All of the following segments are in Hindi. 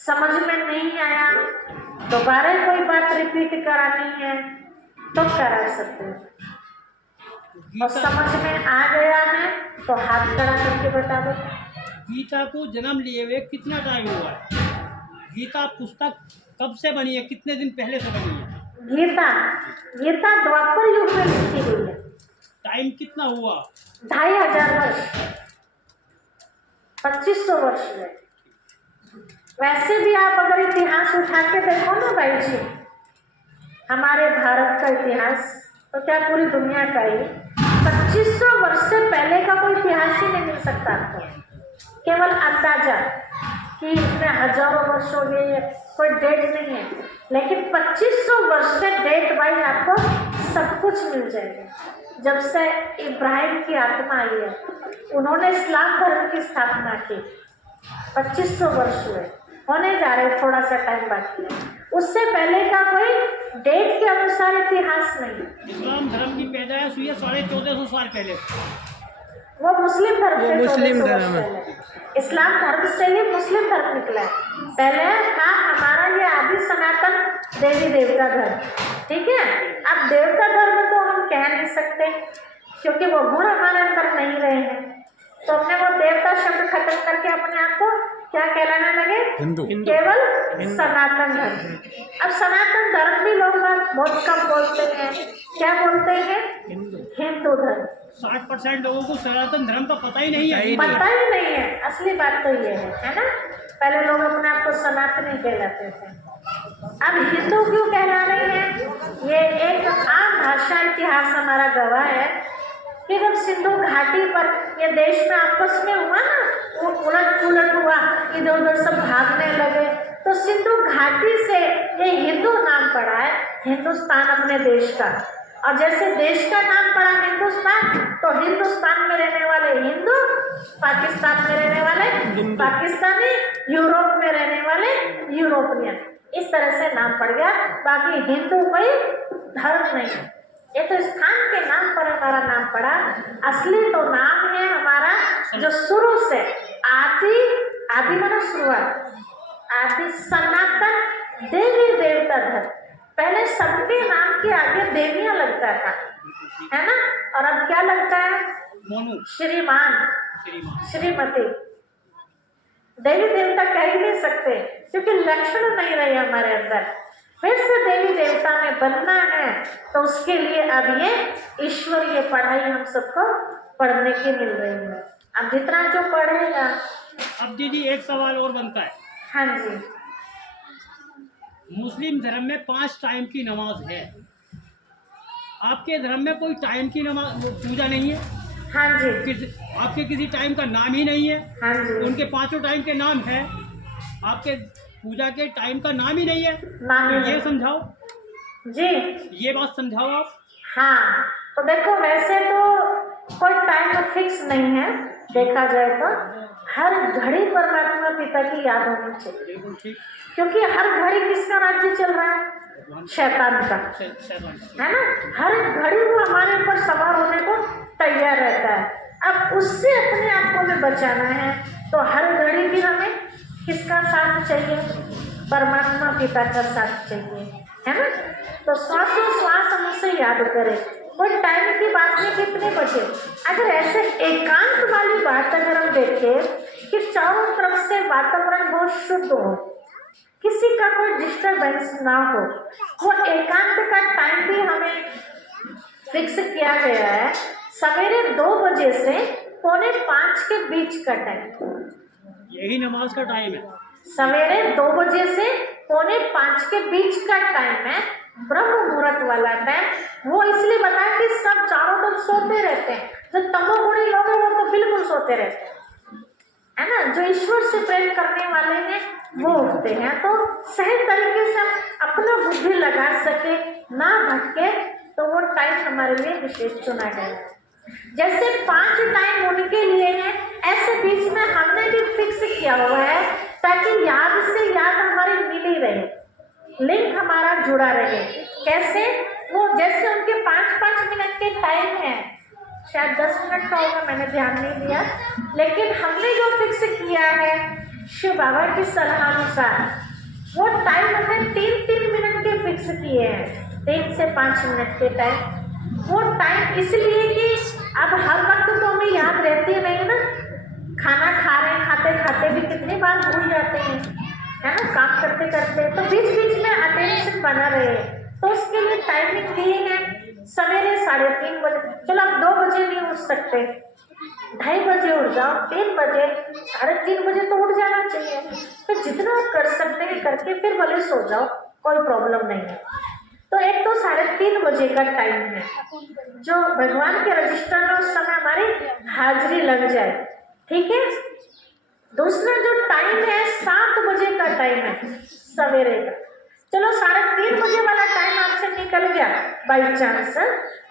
समझ में नहीं आया, दोबारा कोई बात रिपीट करानी है तो करा सकते हैं, और समझ में आ गया है तो हाथ खड़ा करके बता दो। गीता को जन्म लिए हुए कितना टाइम हुआ है? गीता पुस्तक कब से बनी है, कितने दिन पहले से बनी है? गीता द्वापर युग में लिखी हुई है। टाइम कितना हुआ? 2500 वर्ष, 2500 वर्ष में। वैसे भी आप अगर इतिहास उठा के देखो ना भाई जी, हमारे भारत का इतिहास तो क्या पूरी दुनिया का ही 2500 वर्ष से पहले का कोई इतिहास ही नहीं मिल सकता आपको। केवल अंदाजा कि इसमें हजारों वर्ष हो गए, कोई डेट नहीं है, लेकिन 2500 वर्ष से डेट वाइज आपको सब कुछ मिल जाएगा। जब से इब्राहिम की आत्मा आई है, उन्होंने इस्लाम धर्म की स्थापना की, 2500 वर्ष हुए, होने जा रहे, थोड़ा सा टाइम बाकी है। उससे पहले का कोई डेट के अनुसार इतिहास नहीं। इस्लाम धर्म की पैदाइश हुई है 1450 साल पहले। वो मुस्लिम धर्म से, मुस्लिम धर्म है। इस्लाम धर्म से ही मुस्लिम धर्म निकला है। पहले था हमारा ये आदि सनातन देवी देवता धर्म, ठीक है। अब देवता धर्म तो हम कह नहीं सकते क्योंकि वो गुण हमारे अंदर नहीं रहे हैं, तो हमने वो देवता शब्द खत्म करके अपने आप को क्या कहलाने लगे? हिंदू। केवल सनातन धर्म। अब सनातन धर्म भी लोग बहुत कम बोलते हैं, क्या बोलते हैं? हिंदू धर्म। 60% लोगों को सनातन धर्म का पता ही नहीं है। पता ही नहीं है। असली बात तो ये है ना। पहले लोग अपने आप को सनातनी कहलाते थे, अब हिंदू क्यों कहला रहे हैं? ये एक आम भाषा इतिहास हमारा गवाह है कि जब सिंधु घाटी पर ये देश में आपस में हुआ ना, वो उलट पुलट हुआ, इधर उधर सब भागने लगे, तो सिंधु घाटी से ये हिंदू नाम पड़ा है, हिंदुस्तान अपने देश का। और जैसे देश का नाम पड़ा हिंदुस्तान, तो हिंदुस्तान में रहने वाले हिंदू, पाकिस्तान में रहने वाले पाकिस्तानी, यूरोप में रहने वाले यूरोपियन, इस तरह से नाम पड़ गया। बाकी हिंदू कोई धर्म नहीं, ये तो स्थान के नाम पर हमारा नाम पड़ा। असली तो नाम है हमारा जो शुरू से आदि माना शुरुआत, आदि सनातन देवी देवता धर्म। पहले सबके नाम के आगे देवियां लगता था, है ना, और अब क्या लगता है? श्रीमान, श्रीमती। देवी देवता कह ही नहीं सकते क्योंकि लक्षण नहीं रहे हमारे अंदर। फिर से देवी देवता में बनना है तो उसके लिए अब ये ईश्वरीय पढ़ाई हम सबको पढ़ने की मिल रही है। अब जितना जो पढ़ेगा। अब दीदी एक सवाल और बनता है। हाँ जी। मुस्लिम धर्म में 5 टाइम की नमाज है, आपके धर्म में कोई टाइम की नमाज पूजा नहीं है? हाँ जी। आपके किसी टाइम का नाम ही नहीं है? हाँ जी। उनके 5 टाइम के नाम है, आपके पूजा के टाइम का नाम ही नहीं है। नाम ही ये समझाओ जी, ये बात समझाओ आप। हाँ, तो देखो वैसे तो कोई टाइम फिक्स नहीं है, देखा जाए तो हर घड़ी परमात्मा पिता की याद होनी चाहिए, क्योंकि हर घड़ी किसका राज्य चल रहा है? शैतान का, है ना। हर घड़ी वो हमारे ऊपर सवार होने को तैयार रहता है। अब उससे अपने आप को भी बचाना है तो हर घड़ी भी हमें किसका साथ चाहिए? परमात्मा पिता का साथ चाहिए, है ना। तो श्वासों श्वास हम उसे याद करें। कोई टाइम की बात नहीं कितने बजे। अगर ऐसे एकांत वाली बात अगर हम देखें कि चारों तरफ से वातावरण बहुत शुद्ध हो, किसी का कोई डिस्टर्बेंस ना हो, वो एकांत का टाइम भी हमें फिक्स किया गया है। सवेरे 2 बजे से 4:45 के बीच का टाइम, यही नमाज का टाइम है। सवेरे 2 बजे से 4:45 के बीच का टाइम है, ब्रह्म मुहूर्त वाला टाइम। वो इसलिए बताया कि सब चारों तरफ सोते रहते हैं, जो तमोगुणी लोग हैं वो तो बिल्कुल सोते रहते हैं, है ना। जो ईश्वर से प्रेम करने वाले हैं वो उठते हैं। तो सही तरीके से अपना बुद्धि लगा सके, ना भटके, तो वो टाइम हमारे लिए विशेष चुना गया है। जैसे 5 टाइम उनके लिए हैं, ऐसे बीच में हमने भी फिक्स किया हुआ है ताकि याद से याद हमारी मिली रहे, लिंक हमारा जुड़ा रहे। कैसे? वो जैसे उनके 5-5 मिनट के टाइम है, शायद 10 मिनट का होगा, मैंने ध्यान नहीं दिया, लेकिन हमने जो फिक्स किया है शिव बाबा की सलाह अनुसार वो टाइम हमने 3-3 मिनट के फिक्स किए हैं, 3 से 5 मिनट के टाइम। वो टाइम इसलिए कि अब हर वक्त तो हमें याद रहती नहीं ना, खाना खा रहे खाते खाते भी कितनी बार भूल जाते हैं, है ना, काम करते करते, तो बीच बीच में अटेंशन बना रहे। तो उसके लिए टाइमिंग दी है सवेरे 3:30 बजे। चलो आप 2 बजे नहीं उठ सकते, 2:30 बजे उठ जाओ, 3 बजे, 3:30 बजे तो उठ जाना चाहिए। तो जितना आप कर सकते हैं करके फिर भले सो जाओ, कोई प्रॉब्लम नहीं है। तो एक तो 3:30 बजे का टाइम है जो भगवान के रजिस्टर में उस समय हमारी हाजिरी लग जाए, ठीक है। दूसरा जो टाइम है 7 बजे का टाइम है सवेरे का। चलो 3:30 बजे वाला टाइम आपसे निकल गया बाई चांस,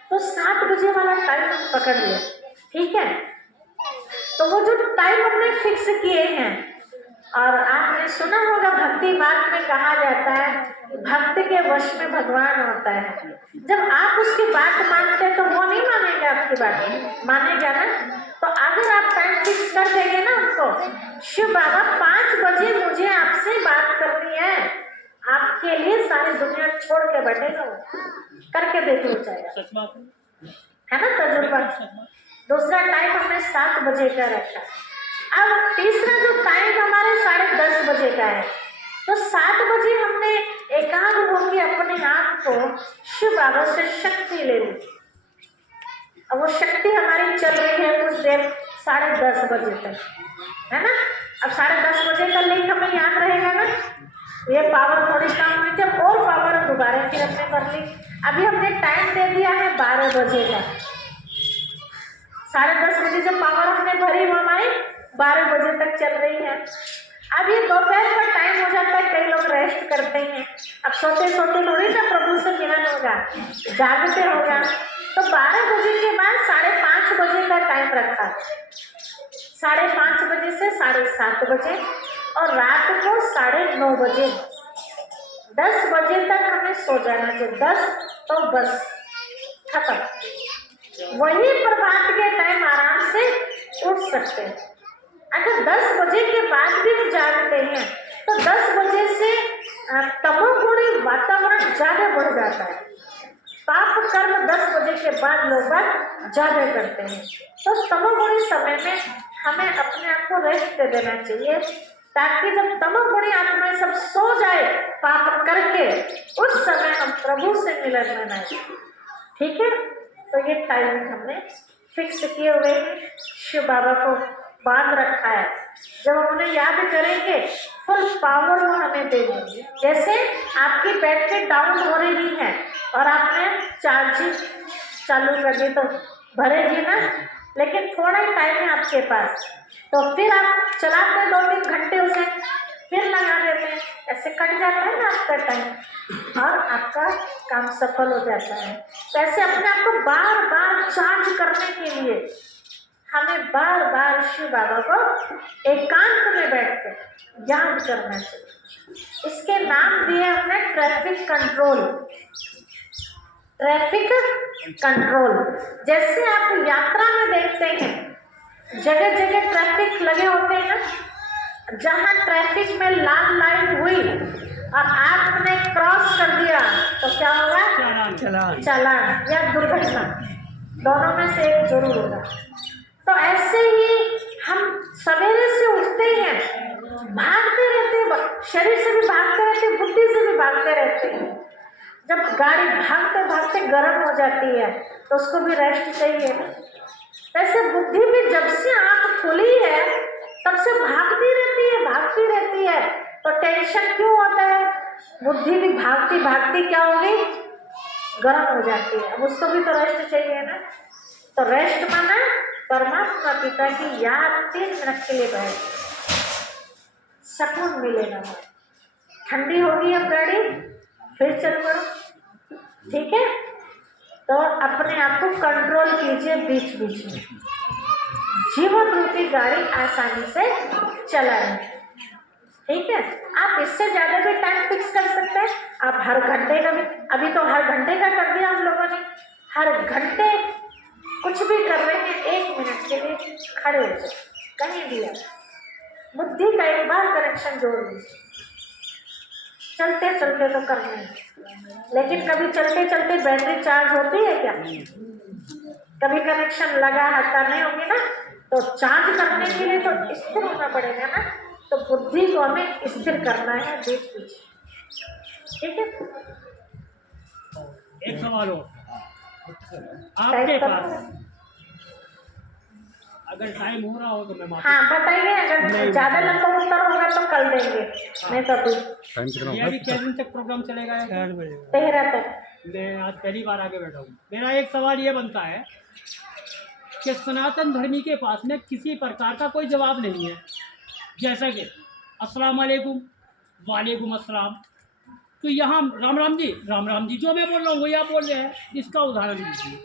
तो 7 बजे वाला टाइम हम पकड़ लिया, ठीक है। तो वो जो टाइम हमने फिक्स किए हैं, और आपने सुना होगा भक्ति मार्ग में कहा जाता है भक्त के वश में भगवान होता है। जब आप उसकी बात मानते हैं तो वो नहीं मानेगा, आपकी बात मानेगा ना। तो अगर आप टाइम फिक्स कर देंगे ना उनको, शिव बाबा 5 बजे मुझे आपसे बात करनी है, आपके लिए सारी दुनिया छोड़ के बैठेगा, करके देते हो चाहे, है ना, तजुर्बा। दूसरा टाइम हमने 7 बजे का रखा। अब तीसरा जो टाइम हमारे 10:30 बजे का है, तो 7 बजे हमने एकाग्र होकर अपने आप को शिव बाबा से शक्ति ले ली। अब वो शक्ति हमारी चल रही है कुछ देर 10:30 बजे तक, है ना। अब 10:30 बजे का लिंक हमें याद रहेगा ना, ये पावर थोड़ी कम हुई, जब और पावर दोबारा फिर हमने कर ली। अभी हमने टाइम दे दिया है 12 बजे का, 10:30 बजे जो पावर हमने भरी वो हमारी 12 बजे तक चल रही है। अब ये दोपहर का टाइम हो जाता है, कई लोग रेस्ट करते हैं, अब सोते सोते थोड़ी ना प्रभु से मिलन होगा, जागते होगा। तो 12 बजे के बाद 5:30 बजे का टाइम रखा, 5:30 बजे से 7:30 बजे, और रात को 9:30 बजे, 10 बजे तक हमें सो जाना चाहिए। 10 तो बस खत्म। वही प्रभात के टाइम आराम से उठ सकते हैं। अगर 10 बजे के बाद भी हम जागते हैं तो 10 बजे से तमोगुणी वातावरण ज्यादा बढ़ जाता है। पाप कर्म 10 बजे के बाद लोग ज्यादा करते हैं, तो तमोगुणी समय में हमें अपने आप को रेस्ट दे देना चाहिए, ताकि जब तमोगुणी आत्माएं सब सो जाए पाप करके, उस समय हम प्रभु से मिलन में आए, ठीक है। तो ये टाइमिंग हमने फिक्स किए हुए हैं, शिव बाबा को बांध रखा है। जब हम उन्हें याद करेंगे फुल पावर वो हमें देंगे। जैसे आपकी बैटरी डाउन हो रही है और आपने चार्जिंग चालू कर दी तो भरेगी ना, लेकिन थोड़ा ही टाइम है आपके पास, तो फिर आप चलाते 2-3 घंटे उसे, फिर लगा देते हैं, ऐसे कट जाता है ना आपका टाइम और आपका काम सफल हो जाता है। तो ऐसे अपने आप को बार बार चार्ज करने के लिए हमें बार बार शिव बाबा को एकांत में बैठकर याद करना चाहिए। इसके नाम दिए हमने ट्रैफिक कंट्रोल। ट्रैफिक कंट्रोल, जैसे आप यात्रा में देखते हैं जगह जगह ट्रैफिक लगे होते हैं ना, जहाँ ट्रैफिक में लाल लाइट हुई और आपने क्रॉस कर दिया तो क्या होगा? चालान या दुर्घटना, दोनों में से एक जरूर होगा। तो ऐसे ही हम सवेरे से उठते हैं, भागते रहते हैं, शरीर से भी भागते रहते हैं, बुद्धि से भी भागते रहते हैं। जब गाड़ी भागते भागते गर्म हो जाती है तो उसको भी रेस्ट चाहिए। ऐसे बुद्धि भी जब से आँख खुली है तब से भागती रहती है। तो टेंशन क्यों होता है? बुद्धि भी भागती भागती क्या होगी? गर्म हो जाती है। अब उसको भी तो रेस्ट चाहिए ना। तो रेस्ट माना परमात्मा पिता की याद 3 मिनट के लिए बैठ, सुकून मिलेगा। ठंडी होगी अब गाड़ी, फिर चल पड़ो, ठीक है। तो अपने आप को कंट्रोल कीजिए बीच बीच में, जीवन रूपी गाड़ी आसानी से चलाएं, ठीक है। आप इससे ज़्यादा भी टाइम फिक्स कर सकते हैं। आप हर घंटे का भी, अभी तो हर घंटे का कर दिया हम लोगों ने, हर घंटे कुछ भी कर रहे हैं 1 मिनट के लिए खड़े हो जाए कहीं भी, बुद्धि का एक बार कनेक्शन जोड़ लीजिए। चलते चलते तो करना है, लेकिन कभी चलते चलते बैटरी चार्ज होती है क्या? कभी कनेक्शन लगा हटा नहीं होगी ना, तो चार्ज करने के लिए तो स्थिर होना पड़ेगा ना। तो बुद्धि को हमें स्थिर करना है बीच बीच, ठीक है। एक सवाल और, आपके पास अगर टाइम हो रहा हो तो मैं माफी। हाँ बताइए, अगर ज्यादा लंबा उत्तर होगा तो कल देंगे, नहीं तो अभी। ये अभी कितने दिन तक प्रोग्राम चलेगा? 8 बजे 13 तक। मैं आज पहली बार आके बैठा हूँ। मेरा एक सवाल ये बनता है कि सनातन धर्मी के पास में किसी प्रकार का कोई जवाब नहीं है, जैसा कि अस्सलाम वालेकुम, वालेकुम अस्सलाम। तो यहाँ राम राम जी जो मैं बोल रहा हूँ वही आप बोल रहे हैं, इसका उदाहरण दीजिए।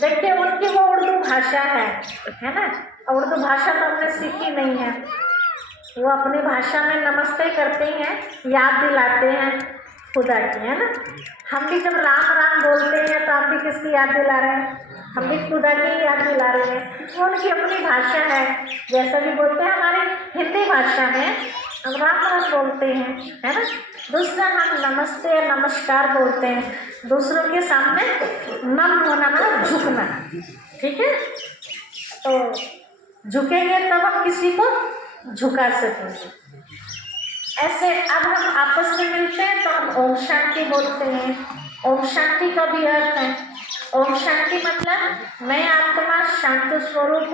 देखिए, उनकी वो उर्दू भाषा है ना। उर्दू भाषा तो हमने सीखी नहीं है। वो अपनी भाषा में नमस्ते करते हैं, याद दिलाते हैं खुदा की, है ना। हम भी जब राम राम बोलते हैं तो हम भी किसकी याद दिला रहे हैं? हम भी खुदा की याद दिला रहे हैं। वो उनकी अपनी भाषा है, जैसा भी बोलते हैं। हमारी हिंदी भाषा में हम राम राम बोलते हैं, है ना। दूसरा, हम नमस्ते या नमस्कार बोलते हैं। दूसरों के सामने नम होना मतलब झुकना, ठीक है। तो झुकेंगे तब हम किसी को झुका सकेंगे। ऐसे अब हम आपस में मिलते हैं तो हम ओम शांति बोलते हैं। ओम शांति का भी अर्थ है, ओम शांति मतलब मैं आत्मा शांत स्वरूप